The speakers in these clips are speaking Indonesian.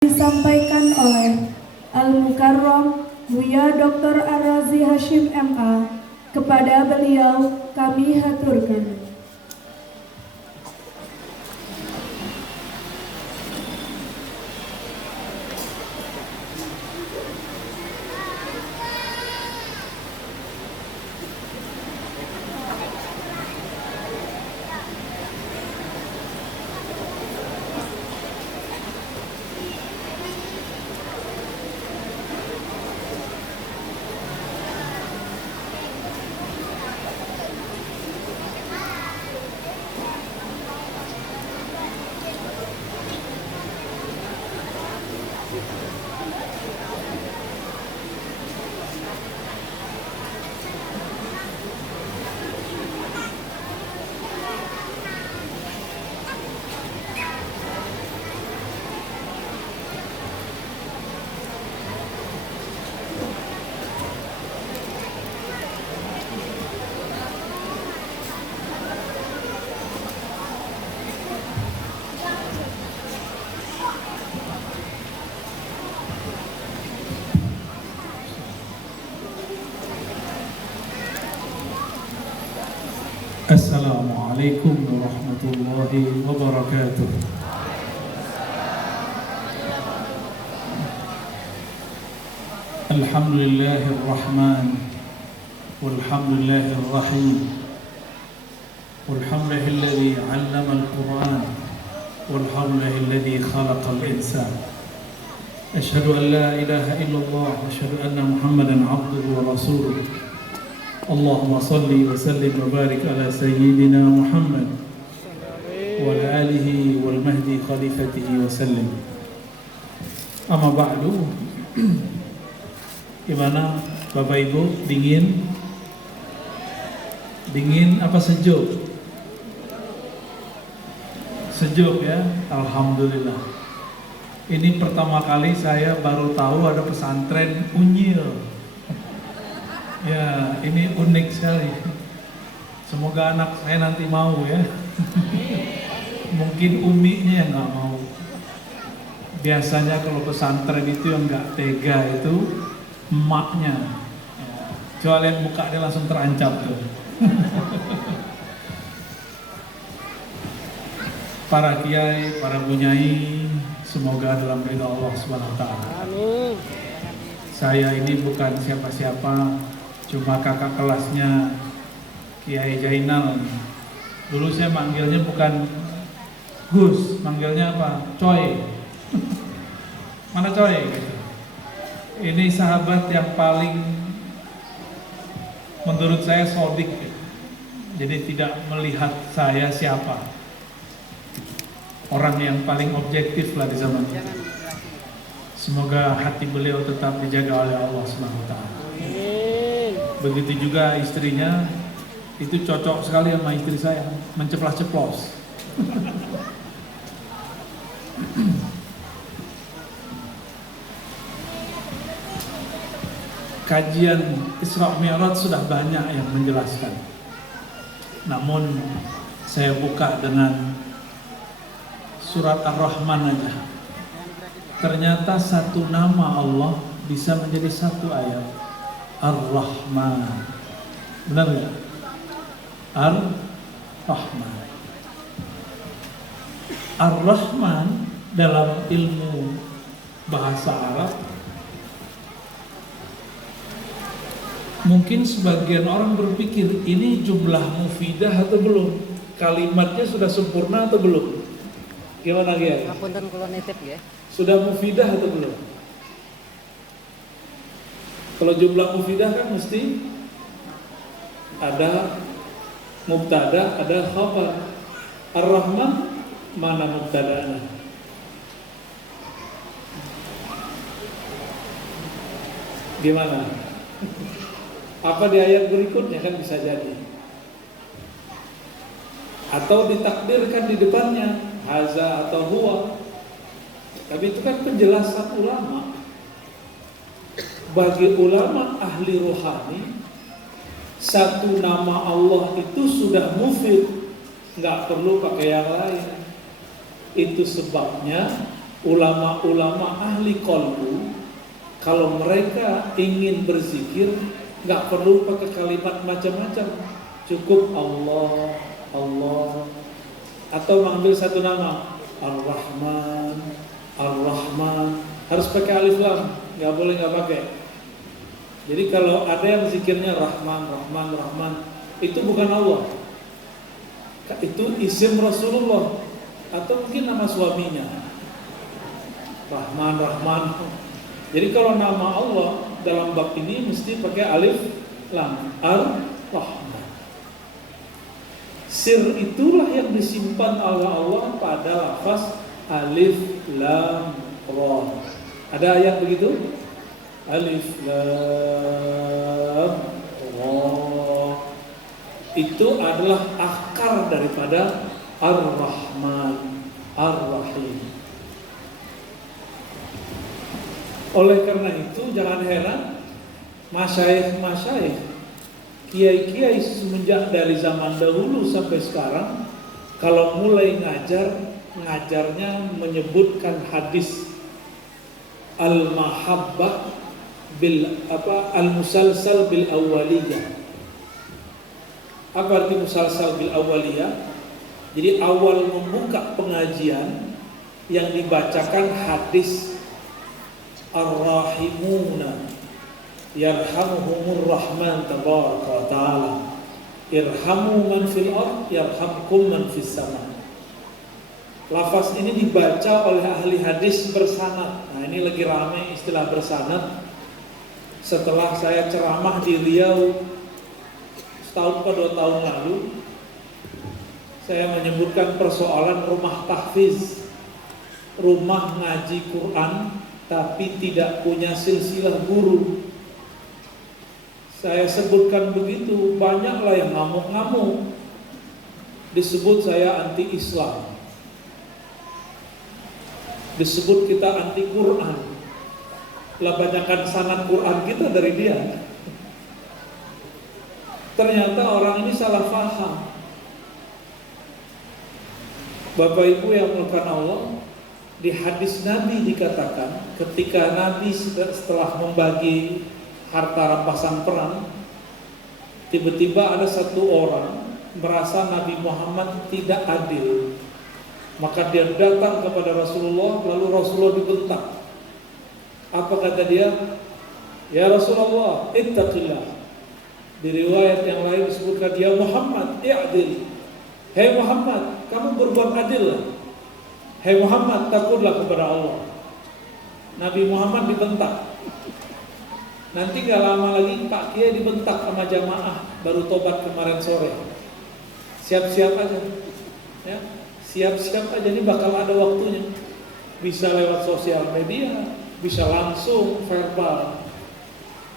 Disampaikan oleh Al-Mukarram Buya Dr. Ar-Razi Hashim MA. Kepada beliau kami haturkan. Assalamualaikum warahmatullahi wabarakatuh. Alhamdulillahirrahman walhamdulillahirrahim walhamdulillahilladzi 'allama al-Qur'an walhamdulillahilladzi khalaqal insan. Asyhadu an la ilaha illallah wa asyhadu anna Muhammadan 'abduhu wa rasuluh. Allahumma salli wa sallim wa barik ala sayyidina Muhammad wa ala alihi wal mahdi khalifatihi wa sallim. Amma ba'du. Gimana Bapak Ibu? Dingin? Dingin apa sejuk? Sejuk ya, alhamdulillah. Ini pertama kali saya baru tahu ada pesantren Unyil. Ya, ini unik sekali. Semoga anak saya nanti mau ya. Mungkin uminya yang nggak mau. Biasanya kalau pesantren itu yang nggak tega itu emaknya. Ya, coba lihat muka dia langsung terancam tuh. Para kiai, para bunyai, semoga dalam ridha Allah Subhanahu wa taala. Saya ini bukan siapa-siapa, cuma kakak kelasnya Kiai Jainal. Dulu saya manggilnya bukan Gus, manggilnya apa? Coy. Mana Coy? Gitu. Ini sahabat yang paling menurut saya sodik. Jadi tidak melihat saya siapa. Orang yang paling objektif lah di zaman itu. Semoga hati beliau tetap dijaga oleh Allah Subhanahu wa taala. Begitu juga istrinya, itu cocok sekali sama istri saya, menceplas-ceplos. Kajian Isra Mi'raj sudah banyak yang menjelaskan. Namun saya buka dengan surat Ar-Rahman aja. Ternyata satu nama Allah bisa menjadi satu ayat. Ar-Rahman. Benar nggak? Ar-Rahman. Ar-Rahman dalam ilmu bahasa Arab, mungkin sebagian orang berpikir ini jumlah mufidah atau belum? Kalimatnya sudah sempurna atau belum? Gimana Kiai? Ngapunten kula nitip ya. Sudah mufidah atau belum? Kalau jumlah mufidah kan mesti ada mubtada, ada khabar. Ar-Rahman mana mubtada'nya? Gimana? Apa di ayat berikutnya kan bisa jadi. Atau ditakdirkan di depannya haza atau huwa. Tapi itu kan penjelasan ulama. Bagi ulama ahli rohani, satu nama Allah itu sudah mufid, nggak perlu pakai yang lain. Itu sebabnya ulama-ulama ahli qalbu, kalau mereka ingin berzikir nggak perlu pakai kalimat macam-macam, cukup Allah, Allah, atau mengambil satu nama Ar-Rahman, Ar-Rahman, harus pakai alif lam, nggak boleh nggak pakai. Jadi kalau ada yang zikirnya Rahman, Rahman, Rahman, itu bukan Allah, itu isim Rasulullah atau mungkin nama suaminya, Rahman, Rahman. Jadi kalau nama Allah dalam bab ini mesti pakai alif lam, Ar-Rahman. Sir itulah yang disimpan oleh Allah pada lafaz alif lam ra. Ada ayat begitu? Alif lam ra. Itu adalah akar daripada Ar-Rahman, Ar-Rahim. Oleh karena itu jangan heran masyayikh-masyayikh, kiai-kiai semenjak dari zaman dahulu sampai sekarang, kalau mulai ngajarnya menyebutkan hadis al-mahabbah al-musalsal bil awwaliyah. Apa arti musalsal bil awwaliyah? Jadi awal membuka pengajian yang dibacakan hadis Ar-Rahimuna yarhamuhumur Rahman tabaraka wa ta'ala, irhamu man fil ard yarhamkum man fis sama. Lafaz ini dibaca oleh ahli hadis bersanad. Nah, ini lagi ramai istilah bersanad. Setelah saya ceramah di Riau setahun atau 2 tahun lalu, saya menyebutkan persoalan rumah tahfiz, rumah ngaji Quran tapi tidak punya silsilah guru. Saya sebutkan begitu, banyaklah yang ngamuk-ngamuk, disebut saya anti-Islam, disebut kita anti-Quran. Lah banyakkan sanad Quran kita dari dia. Ternyata orang ini salah faham. Bapak Ibu yang melakukan Allah, di hadis Nabi dikatakan ketika Nabi setelah membagi harta rampasan perang, tiba-tiba ada satu orang merasa Nabi Muhammad tidak adil, maka dia datang kepada Rasulullah, lalu Rasulullah dibentak. Apa kata dia? Ya Rasulullah, ittaqillah. Di riwayat yang lain disebutkan, ya Muhammad, i'dil. Hei Muhammad, kamu berbuat adil lah. Hei Muhammad, takutlah kepada Allah. Nabi Muhammad dibentak. Nanti gak lama lagi Pak Kiai dibentak sama jamaah baru tobat kemarin sore. Siap-siap aja, ya, siap-siap aja, ini bakal ada waktunya. Bisa lewat sosial media, bisa langsung verbal.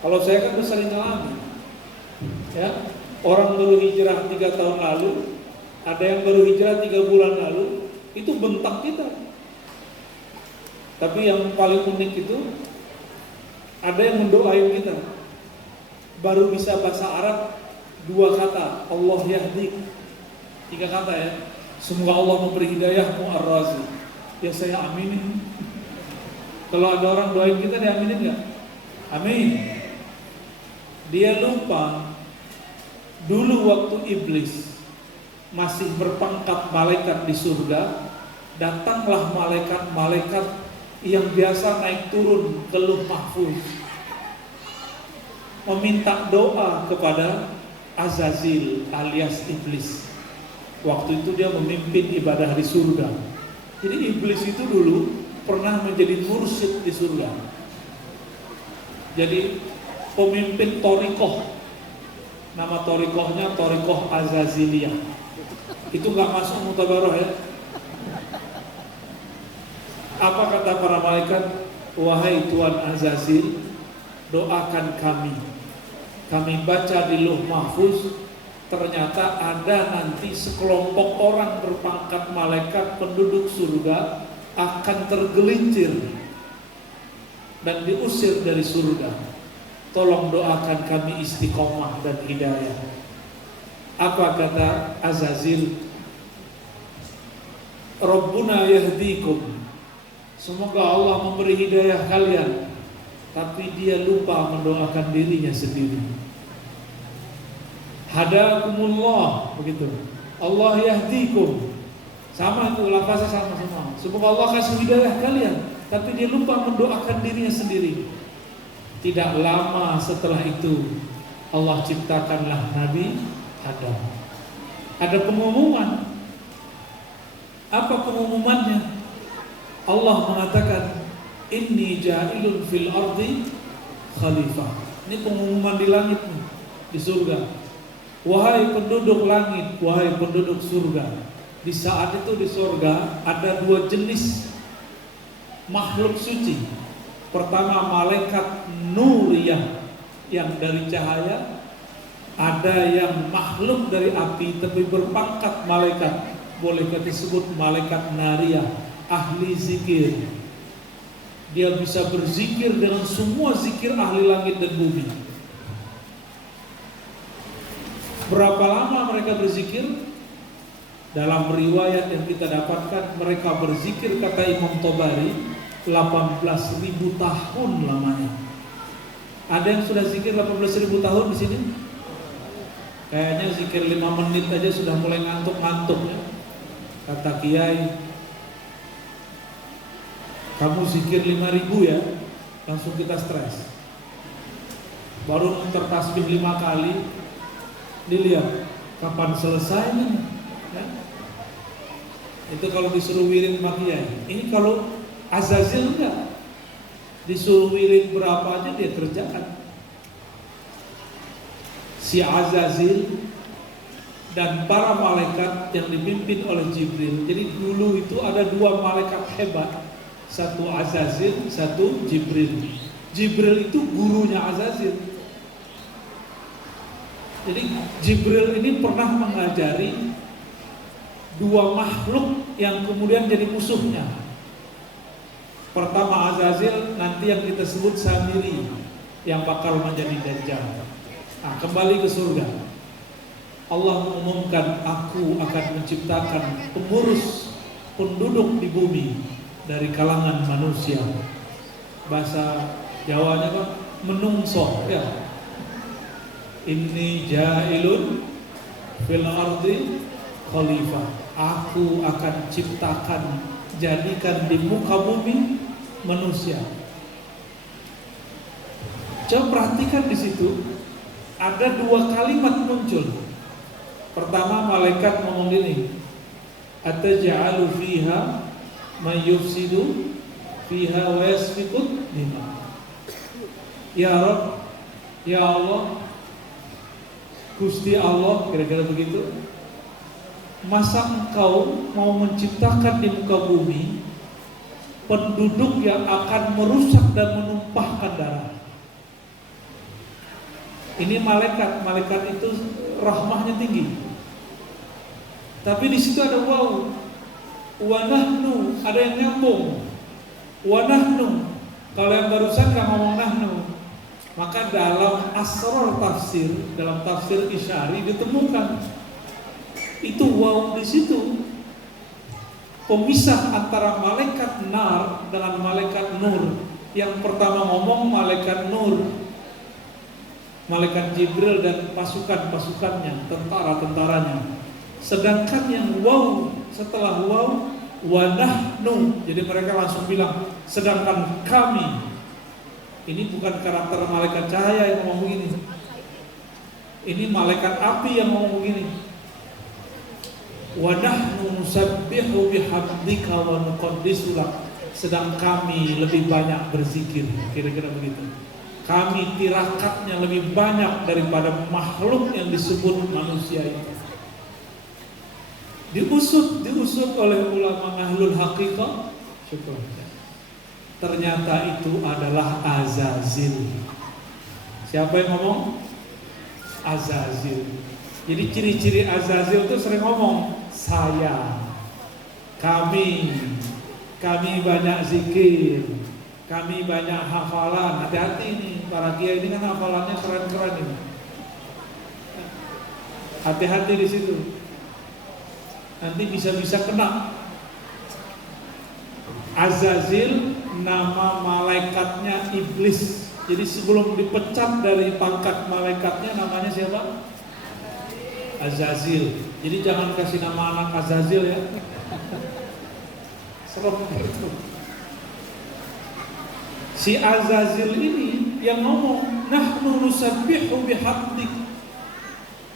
Kalau saya kan sering alami, ya, orang baru hijrah 3 tahun lalu, ada yang baru hijrah 3 bulan lalu, itu bentak kita. Tapi yang paling unik itu ada yang mendoain kita. Baru bisa bahasa Arab 2 kata, Allah yahdik. 3 kata ya. Semoga Allah memberi hidayahmu Ar-Razi. Ya saya aminin. Kalau ada orang doain kita, dia aminin gak? Amin. Dia lupa dulu waktu iblis masih berpangkat malaikat di surga, datanglah malaikat-malaikat yang biasa naik turun ke Lauh Mahfuz meminta doa kepada Azazil alias iblis. Waktu itu dia memimpin ibadah di surga. Jadi iblis itu dulu pernah menjadi mursyid di surga. Jadi pemimpin torikoh. Nama torikohnya Torikoh Azaziliyah. Itu gak masuk mutabaroh ya. Apa kata para malaikat? Wahai Tuan Azazil, doakan kami. Kami baca di Lauh Mahfuz, ternyata ada nanti sekelompok orang berpangkat malaikat penduduk surga akan tergelincir dan diusir dari surga. Tolong doakan kami istiqomah dan hidayah. Apa kata Azazil? Rabbuna yahdikum. Semoga Allah memberi hidayah kalian. Tapi dia lupa mendoakan dirinya sendiri. Hadakumullah, begitu. Allah yahdikum. Sama itu, lafaznya sama semua. Semoga Allah kasih hidayah kalian. Tapi dia lupa mendoakan dirinya sendiri. Tidak lama setelah itu Allah ciptakanlah Nabi Adam. Ada pengumuman. Apa pengumumannya? Allah mengatakan, Inni ja'ilun fil ardi khalifah. Ini pengumuman di langit nih, di surga. Wahai penduduk langit, wahai penduduk surga. Di saat itu di surga ada dua jenis makhluk suci. Pertama malaikat nuriyah yang dari cahaya, ada yang makhluk dari api tapi berpangkat malaikat, boleh kita disebut malaikat nariyah, ahli zikir. Dia bisa berzikir dengan semua zikir ahli langit dan bumi. Berapa lama mereka berzikir? Dalam riwayat yang kita dapatkan, mereka berzikir, kata Imam Tabari, 18.000 tahun lamanya. Ada yang sudah zikir 18.000 tahun di sini? Kayaknya zikir 5 menit aja sudah mulai ngantuk-ngantuk ya. Kata Kiai, kamu zikir 5.000 ya, langsung kita stres. Baru muter tasbih 5 kali, dilihat kapan selesainya ya? Itu kalau disuruh wirid sama Kiai. Ini kalau Azazil enggak, disuruh wirid berapa aja dia kerjakan. Si Azazil dan para malaikat yang dipimpin oleh Jibril. Jadi dulu itu ada 2 malaikat hebat, satu Azazil, satu Jibril. Jibril itu gurunya Azazil. Jadi Jibril ini pernah mengajari 2 makhluk yang kemudian jadi musuhnya. Pertama Azazil, nanti yang kita sebut Samiri, yang bakal menjadi Dajjal. Nah, kembali ke surga. Allah mengumumkan, aku akan menciptakan pengurus penduduk di bumi dari kalangan manusia. Bahasa Jawanya kan menungso ya. Inni ja'ilun fil ardi khalifah. Aku akan ciptakan, jadikan di muka bumi manusia. Coba perhatikan di situ ada 2 kalimat muncul. Pertama malaikat ngomong gini, ataj'alu fiha may yufsidu fiha wa yasfiku dima. Ya Rabb, ya Allah, Gusti Allah, kira-kira begitu. Masa engkau mau menciptakan di muka bumi penduduk yang akan merusak dan menumpahkan darah? Ini malaikat itu rahmahnya tinggi. Tapi di situ ada waw, wa nahnu, ada yang nyambung. Wa nahnu, kalau yang barusan nggak ngomong nahnu, maka dalam asrar tafsir, dalam tafsir Isyari ditemukan itu waw di situ pemisah antara malaikat nar dengan malaikat nur. Yang pertama ngomong malaikat nur, malaikat Jibril dan pasukan-pasukannya, tentara-tentaranya. Sedangkan yang waw setelah waw wa nahnu, jadi mereka langsung bilang sedangkan kami. Ini bukan karakter malaikat cahaya yang ngomong begini. Ini malaikat api yang ngomong begini. Wa nahnu nusabbihu bihamdika wa nuqaddisu lak. Sedang kami lebih banyak berzikir, kira-kira begitu. Kami tirakatnya lebih banyak daripada makhluk yang disebut manusia itu. Diusut oleh ulama ahlul haqiqah. Syukur. Ternyata itu adalah Azazil. Siapa yang ngomong? Azazil. Jadi ciri-ciri Azazil itu sering ngomong, saya, kami banyak zikir, kami banyak hafalan. Hati-hati nih, para kiai ini kan hafalannya keren-keren ini. Hati-hati di situ. Nanti bisa-bisa kena. Azazil nama malaikatnya iblis. Jadi sebelum dipecat dari pangkat malaikatnya namanya siapa? Azazil. Jadi jangan kasih nama anak Azazil ya. Serem itu. Si Azazil ini yang ngomong, nahnu nusabbihu bihamdik.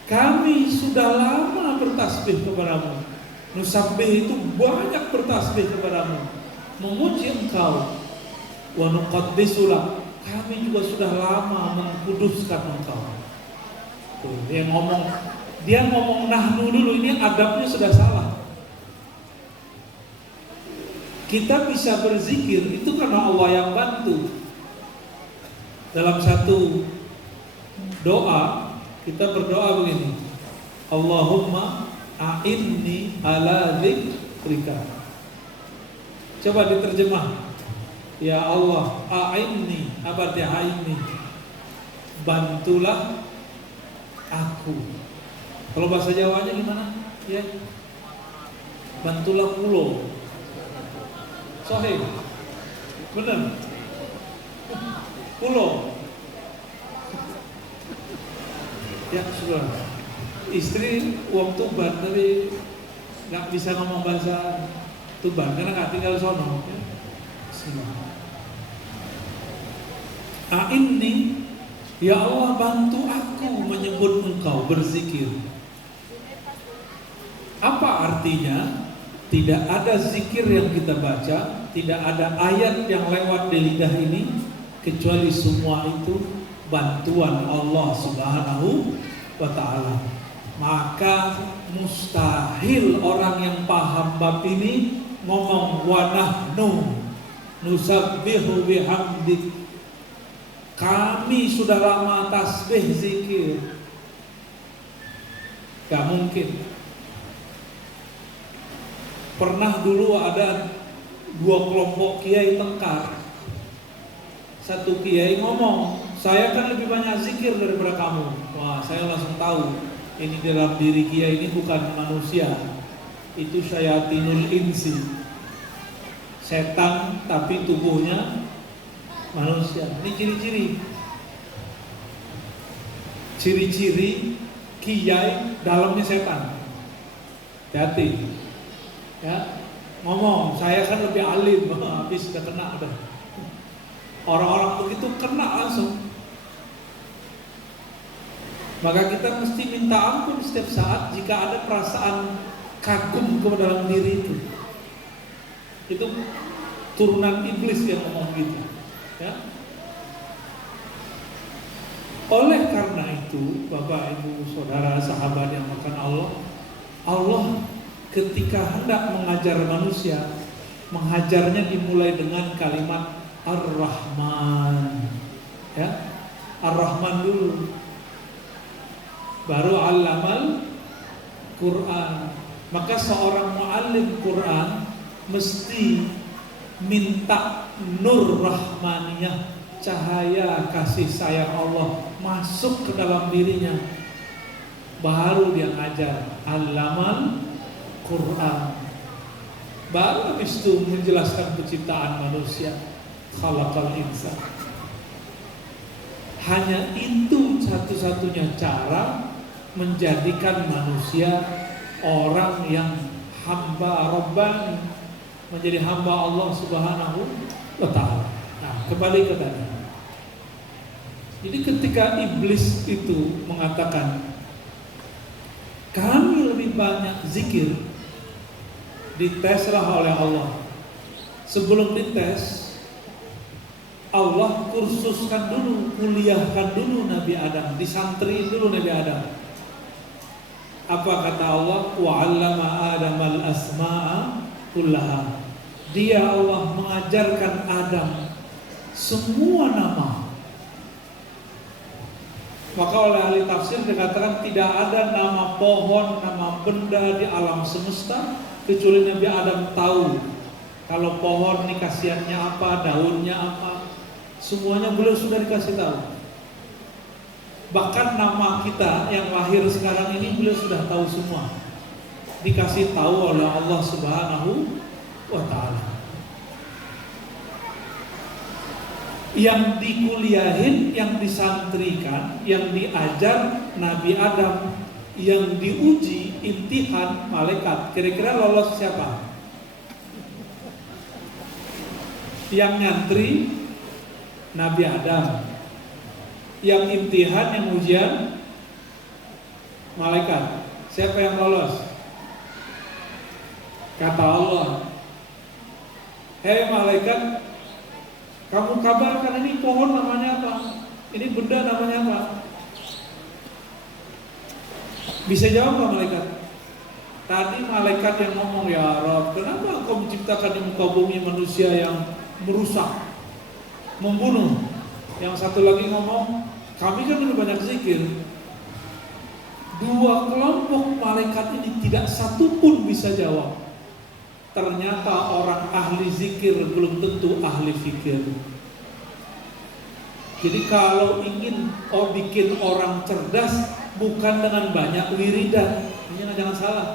Kami sudah lama bertasbih kepadamu. Nusabbih itu banyak bertasbih kepadamu, memuji engkau. Wa nuqaddisu lak. Kami juga sudah lama mengkuduskan engkau. Tuh, dia ngomong nahnu dulu, ini adabnya sudah salah. Kita bisa berzikir itu karena Allah yang bantu. Dalam satu doa kita berdoa begini, Allahumma a'inni ala dzikrika. Coba diterjemah. Ya Allah, a'inni, apa artinya a'inni? Bantulah aku. Kalau bahasa Jawanya gimana? Ya. Bantulah pulau. Sahih. Benar. Pulau. Ya sudah. Istri uang Tuban tapi nggak bisa ngomong bahasa Tuban karena nggak tinggal sono. Ini ya Allah bantu aku menyebut engkau, berzikir. Apa artinya? Tidak ada zikir yang kita baca, tidak ada ayat yang lewat di lidah ini kecuali semua itu bantuan Allah Subhanahu wa ta'ala. Maka mustahil orang yang paham bab ini ngomong wa nahnu nusabbihu bihamdik. Kami sudah lama tasbih zikir. Gak mungkin. Pernah dulu ada dua kelompok kiai tengkar. Satu kiai ngomong, saya kan lebih banyak zikir daripada kamu. Wah, saya langsung tahu ini dalam diri kiai ini bukan manusia. Itu syayatinul insi, setan tapi tubuhnya manusia. Ini ciri-ciri kiai dalamnya setan. Hati. Ya, ngomong saya kan lebih alim, habis sudah kena udah. Orang-orang begitu kena langsung. Maka kita mesti minta ampun setiap saat jika ada perasaan kagum ke dalam diri itu. Itu turunan iblis yang ngomong gitu. Ya. Oleh karena itu, Bapak, Ibu, Saudara, sahabat yang makan Allah ketika hendak mengajar manusia, mengajarnya dimulai dengan kalimat Ar-Rahman. Ya, Ar-Rahman dulu. Baru Allamal Quran. Maka seorang muallim Quran mesti minta nur rahmaniyah, cahaya kasih sayang Allah masuk ke dalam dirinya. Baru dia ngajar Allamal Quran. Baru habis itu menjelaskan penciptaan manusia, khalaqal insan. Hanya itu satu-satunya cara menjadikan manusia orang yang hamba Rabbani, menjadi hamba Allah Subhanahu wa ta'ala. Nah, kembali ke tadi. Jadi ketika iblis itu mengatakan kami lebih banyak zikir, diteslah oleh Allah. Sebelum dites, Allah kursuskan dulu, kuliahkan dulu Nabi Adam, disantri dulu Nabi Adam. Apa kata Allah? Wa 'allama Adam al-asma'a kullaha. Dia Allah mengajarkan Adam semua nama. Maka oleh ahli tafsir dikatakan tidak ada nama pohon, nama benda di alam semesta kecuali Nabi Adam tahu. Kalau pohon ini khasiatnya apa, daunnya apa, semuanya beliau sudah dikasih tahu. Bahkan nama kita yang lahir sekarang ini beliau sudah tahu semua. Dikasih tahu oleh Allah Subhanahu wa ta'ala. Yang dikuliahin, yang disantrikan, yang diajar Nabi Adam, yang diuji, imtihan malaikat. Kira-kira lolos siapa? Yang nyantri Nabi Adam, yang imtihan, yang ujian malaikat. Siapa yang lolos? Kata Allah, hei malaikat, kamu kabarkan ini pohon namanya apa? Ini benda namanya apa? Bisa jawab nggak malaikat? Tadi malaikat yang ngomong, ya Rabb, kenapa engkau menciptakan di muka bumi manusia yang merusak, membunuh? Yang satu lagi ngomong, kami kan lebih banyak zikir. Dua kelompok malaikat ini tidak satu pun bisa jawab. Ternyata orang ahli zikir belum tentu ahli fikir. Jadi kalau ingin bikin orang cerdas, bukan dengan banyak wiridan. Ini jangan salah.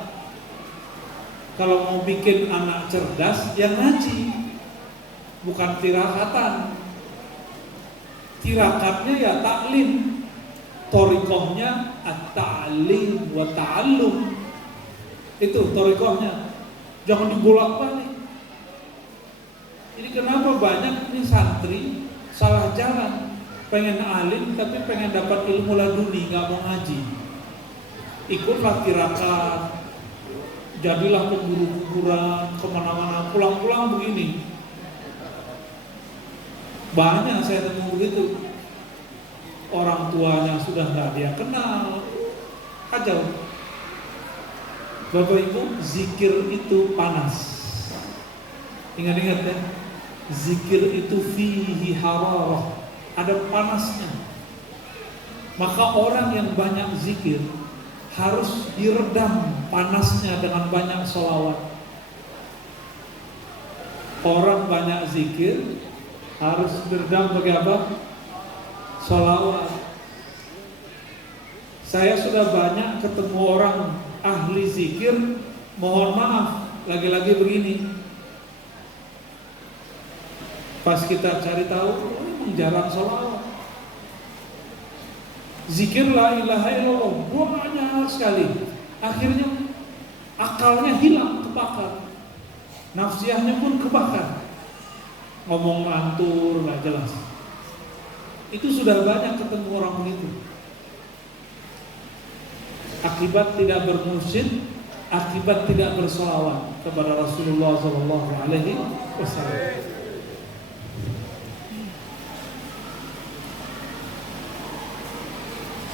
Kalau mau bikin anak cerdas, ya ngaji, bukan tirakatan. Tirakatnya ya taklim, torikohnya at-ta'lim wa ta'allum. Itu torikohnya. Jangan dibolak-balik. Jadi kenapa banyak nih santri salah jalan, pengen alim tapi pengen dapat ilmu laduni, nggak mau ngaji. Ikutlah tirakat, jadilah pemburu kuburan, kemana-mana, pulang-pulang begini. Banyak saya temu begitu. Orang tuanya sudah nggak dia kenal, kacau. Bapak Ibu, zikir itu panas. Ingat-ingat ya, zikir itu fihi hararah, ada panasnya. Maka orang yang banyak zikir harus diredam panasnya dengan banyak sholawat. Orang banyak zikir harus diredam bagi apa? Sholawat. Saya sudah banyak ketemu orang ahli zikir, mohon maaf, lagi-lagi begini. Pas kita cari tahu, memang jarang sholawat. Zikir la ilaha illallah banyak sekali. Akhirnya akalnya hilang, kebakar. Nafsiyahnya pun kebakar. Ngomong lantur, nggak jelas. Itu sudah banyak ketemu orang begitu. Akibat tidak bermursyid, akibat tidak bersolawat kepada Rasulullah SAW.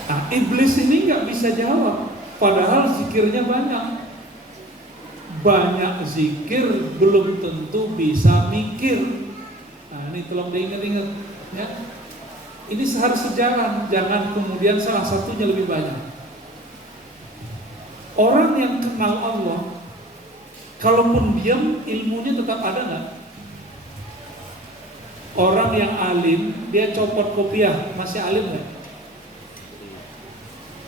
Nah, iblis ini nggak bisa jawab, padahal zikirnya banyak. Banyak zikir belum tentu bisa mikir. Nah, ini tolong diingat-ingat, ya. Ini harus sejalan, jangan kemudian salah satunya lebih banyak. Orang yang kenal Allah, kalaupun diam, ilmunya tetap ada nggak? Orang yang alim, dia copot kopiah, masih alim nggak?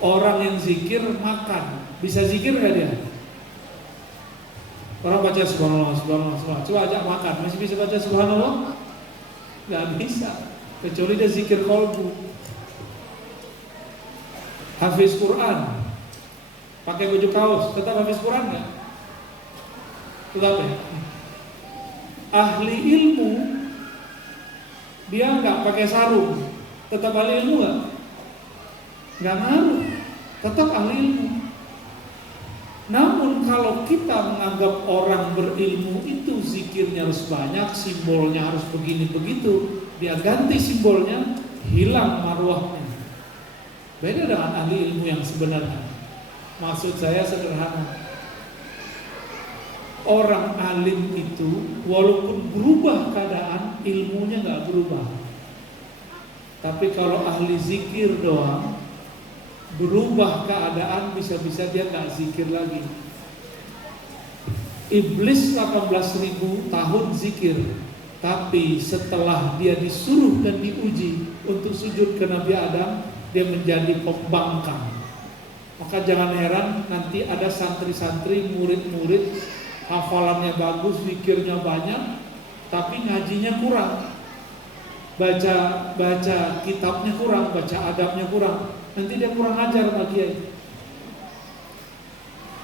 Orang yang zikir makan, bisa zikir nggak dia? Orang baca subhanallah, subhanallah, subhanallah. Coba ajak makan, masih bisa baca subhanallah? Nggak bisa, kecuali dia zikir qalbu. Hafiz Quran, pakai baju kaos, tetap hafiz Quran nggak? Tetap ya. Ahli ilmu, dia nggak pakai sarung, tetap ahli ilmu nggak? Nggak ngaruh, tetap ahli ilmu. Namun kalau kita menganggap orang berilmu itu zikirnya harus banyak, simbolnya harus begini begitu, dia ganti simbolnya, hilang marwahnya. Beda dengan ahli ilmu yang sebenarnya. Maksud saya sederhana. Orang alim itu walaupun berubah keadaan, ilmunya nggak berubah. Tapi kalau ahli zikir doang, berubah keadaan, bisa-bisa dia nggak zikir lagi. Iblis 18.000 tahun zikir, tapi setelah dia disuruh dan diuji untuk sujud ke Nabi Adam, dia menjadi pembangkang. Maka jangan heran nanti ada santri-santri, murid-murid, hafalannya bagus, zikirnya banyak, tapi ngajinya kurang. baca kitabnya kurang, baca adabnya kurang, nanti dia kurang ajar sama kiai.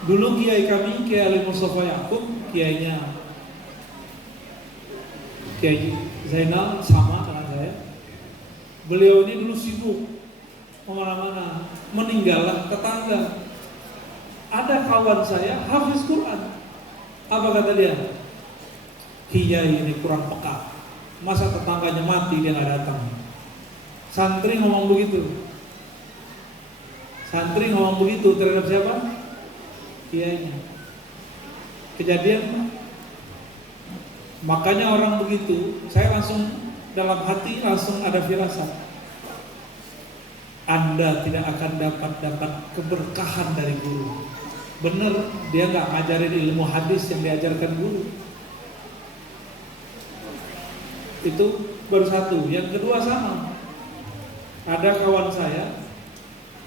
Dulu kiai kami, Kiai Ali Mustafa Yakub, kiainya Kiai Zainal sama dengan saya. Beliau ini dulu sibuk kemana-mana, meninggallah tetangga. Ada kawan saya hafiz Quran. Apa kata dia? Kiai ini kurang peka. Masa tetangganya mati dia nggak datang. Santri ngomong begitu. Santri ngomong begitu terhadap siapa? Kiainya. Kejadian. Makanya orang begitu, saya langsung dalam hati langsung ada firasat. Anda tidak akan dapat keberkahan dari guru. Bener, dia nggak ngajarin ilmu hadis yang diajarkan guru. Itu baru satu. Yang kedua sama. Ada kawan saya,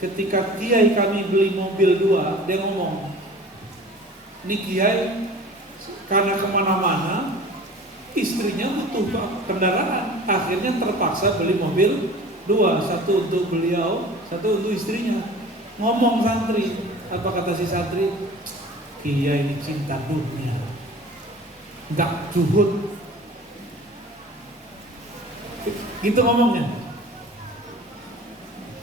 ketika kiai kami beli mobil 2, dia ngomong, ini kiai karena kemana-mana, istrinya butuh kendaraan, akhirnya terpaksa beli mobil 2, satu untuk beliau, satu untuk istrinya. Ngomong santri, apa kata si santri? Kiai ini cinta dunia, nggak zuhud. Gitu ngomongnya.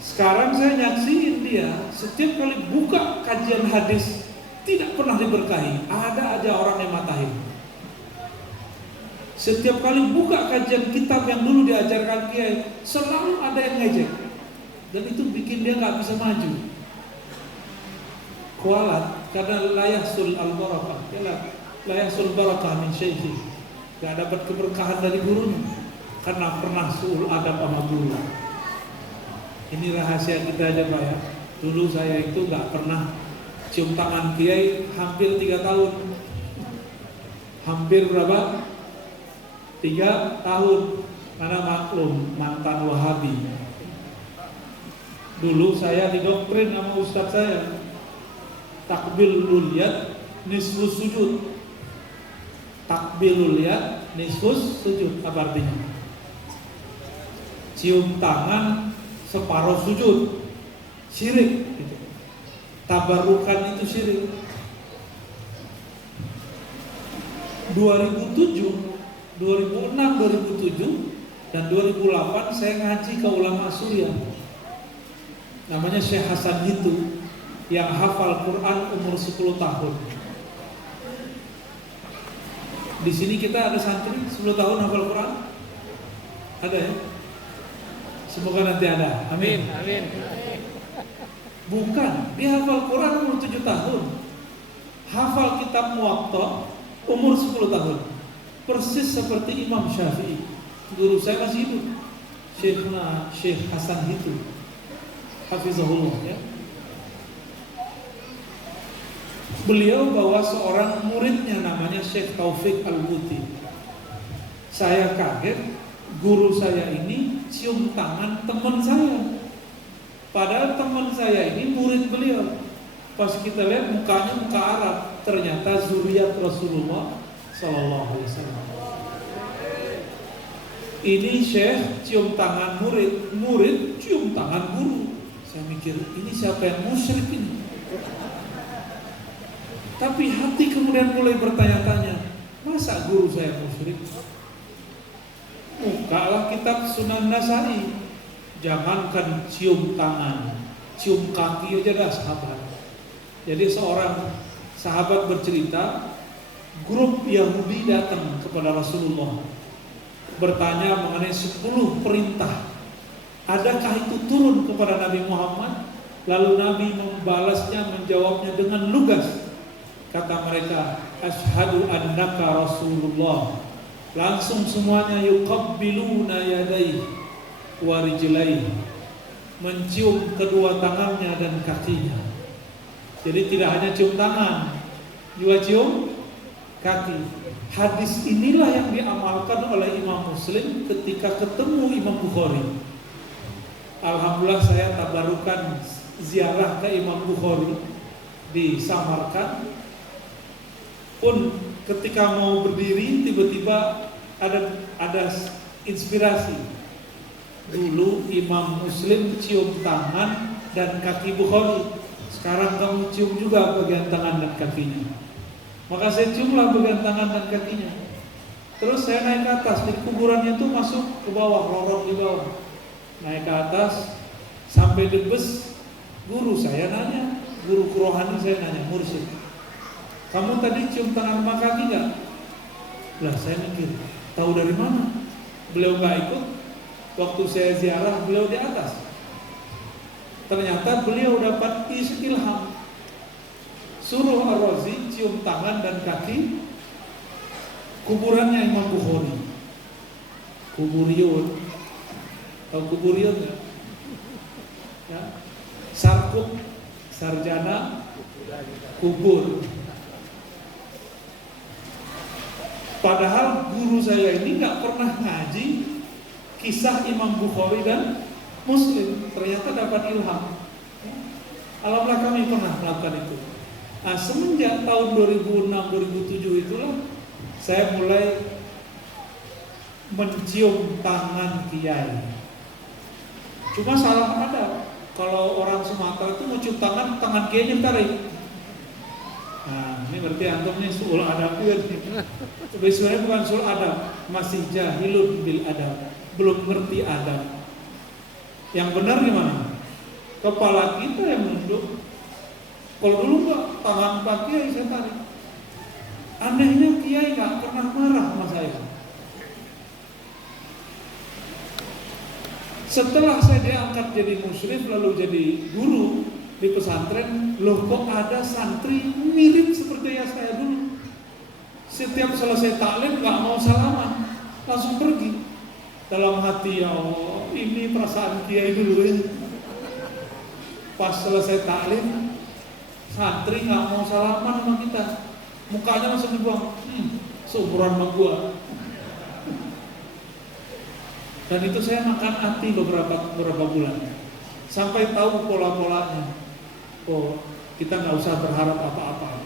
Sekarang saya nyaksiin dia, setiap kali buka kajian hadis tidak pernah diberkahi, ada aja orang yang matahin. Setiap kali buka kajian kitab yang dulu diajarkan kiai, selalu ada yang ngejek, dan itu bikin dia nggak bisa maju. Kualat karena layasul al-barakah, layasul barakah min syekhi, nggak dapat keberkahan dari gurunya karena pernah suul adab sama guru. Ini rahasia kita aja Pak ya. Dulu saya itu nggak pernah cium tangan kiai hampir 3 tahun. Hampir berapa? 3 tahun, karena maklum mantan Wahabi. Dulu saya didoktrin sama ustadz saya, takbilul yad nisfus sujud. Takbilul yad nisfus sujud, apa artinya? Cium tangan separuh sujud, syirik gitu. Tabarukan itu syirik. 2006, 2007 dan 2008 saya ngaji ke ulama Suriah. Namanya Syekh Hasan Hitu, yang hafal Quran umur 10 tahun. Di sini kita ada santri 10 tahun hafal Quran? Ada ya? Semoga nanti ada. Amin. Amin. Bukan, dia hafal Quran umur 7 tahun. Hafal kitab Muwatta umur 10 tahun. Persis seperti Imam Syafi'i. Guru saya masih hidup, Syekh Hasan Hitu, hafizahullah ya. Beliau bawa seorang muridnya namanya Syekh Taufik Al-Buti. Saya kaget, guru saya ini cium tangan teman saya. Padahal teman saya ini murid beliau. Pas kita lihat mukanya muka Arab, ternyata zuriat Rasulullah Sallallahu Alaihi Wasallam. Ini Syekh cium tangan murid, murid cium tangan guru. Saya mikir ini siapa yang musyrik ini? Tapi hati kemudian mulai bertanya-tanya, masa guru saya musyrik? Bukalah kitab Sunan Nasai. Jangankan cium tangan, cium kaki aja dah sahabat. Jadi seorang sahabat bercerita, grup Yahudi datang kepada Rasulullah bertanya mengenai 10 perintah. Adakah itu turun kepada Nabi Muhammad? Lalu Nabi membalasnya, menjawabnya dengan lugas. Kata mereka, asyhadu annaka Rasulullah. Langsung semuanya yuqabbiluna yadayhi wa rijlaihi, mencium kedua tangannya dan kakinya. Jadi tidak hanya cium tangan, juga cium kaki. Hadis inilah yang diamalkan oleh Imam Muslim ketika ketemu Imam Bukhari. Alhamdulillah saya tabarukan ziarah ke Imam Bukhari di Samarkand. Pun ketika mau berdiri tiba-tiba ada inspirasi. Dulu Imam Muslim cium tangan dan kaki Bukhari. Sekarang kamu cium juga bagian tangan dan kakinya. Maka saya ciumlah bagian tangan dan kakinya. Terus saya naik ke atas, di kuburannya itu masuk ke bawah, lorong di bawah. Naik ke atas, sampai debes, guru saya nanya, guru rohani saya nanya, mursyid, kamu tadi cium tangan sama kaki gak? Lah saya mikir, tahu dari mana? Beliau gak ikut, waktu saya ziarah beliau di atas. Ternyata beliau dapat ilham, suruh Ar-Razi cium tangan dan kaki kuburannya Imam Bukhari. Kuburion, tahu kuburion nggak? Ya. Sarkup, sarjana, kubur. Padahal guru saya ini nggak pernah ngaji kisah Imam Bukhari dan Muslim, ternyata dapat ilham. Alhamdulillah kami pernah melakukan itu. Nah, semenjak tahun 2006-2007 itulah saya mulai mencium tangan kiai. Cuma salah ada, kalau orang Sumatera itu mau cium tangan, tangan kiainya tarik. Nah, ini berarti antum nih suul adab ya. Tapi sebenarnya bukan suul adab, masih jahilun bil adab, belum ngerti adab. Yang benar gimana? Kepala kita yang menunduk. Kalau dulu enggak, tangan Pak Kiai saya tarik. Anehnya Kiai nggak pernah marah sama saya. Setelah saya diangkat jadi musyrif lalu jadi guru di pesantren, loh kok ada santri mirip seperti yang saya dulu. Setiap selesai taklim nggak mau salaman, langsung pergi. Dalam hati, ya Allah, ini perasaan Kiai dulu ya. Pas selesai taklim, santri nggak mau salaman sama kita. Mukanya langsung dibuang, seumuran sama gua. Dan itu saya makan hati beberapa bulan, sampai tahu pola-polanya. Oh, kita nggak usah berharap apa-apa.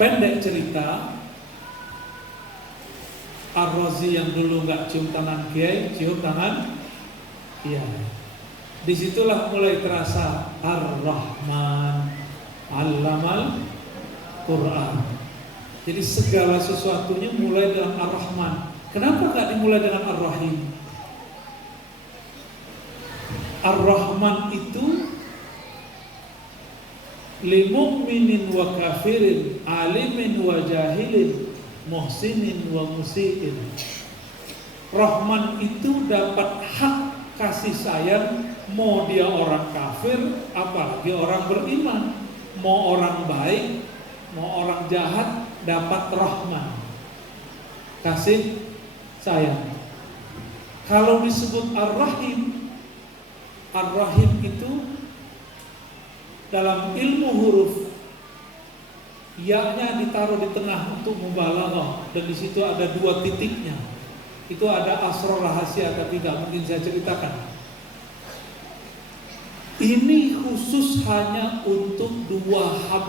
Pendek cerita, Ar-Razi yang dulu nggak cium tangan Kiai, cium tangan Kiai. Disitulah mulai terasa Ar-Rahman Allamal Quran. Jadi segala sesuatunya mulai dengan Ar-Rahman. Kenapa gak dimulai dengan Ar-Rahim? Ar-Rahman itu lil mu'minin wa kafirin, alimin wa jahilin, muhsinin wa musiin. Rahman itu dapat hak kasih sayang, mau dia orang kafir, apalagi orang beriman. Mau orang baik, mau orang jahat, dapat rahman, kasih sayang. Kalau disebut Ar-Rahim, Ar-Rahim itu dalam ilmu huruf, ya-nya ditaruh di tengah untuk mubalaghah, dan di situ ada 2 titiknya. Itu ada asrar rahasia, tapi tidak mungkin saya ceritakan. Ini khusus hanya untuk 2 hamba.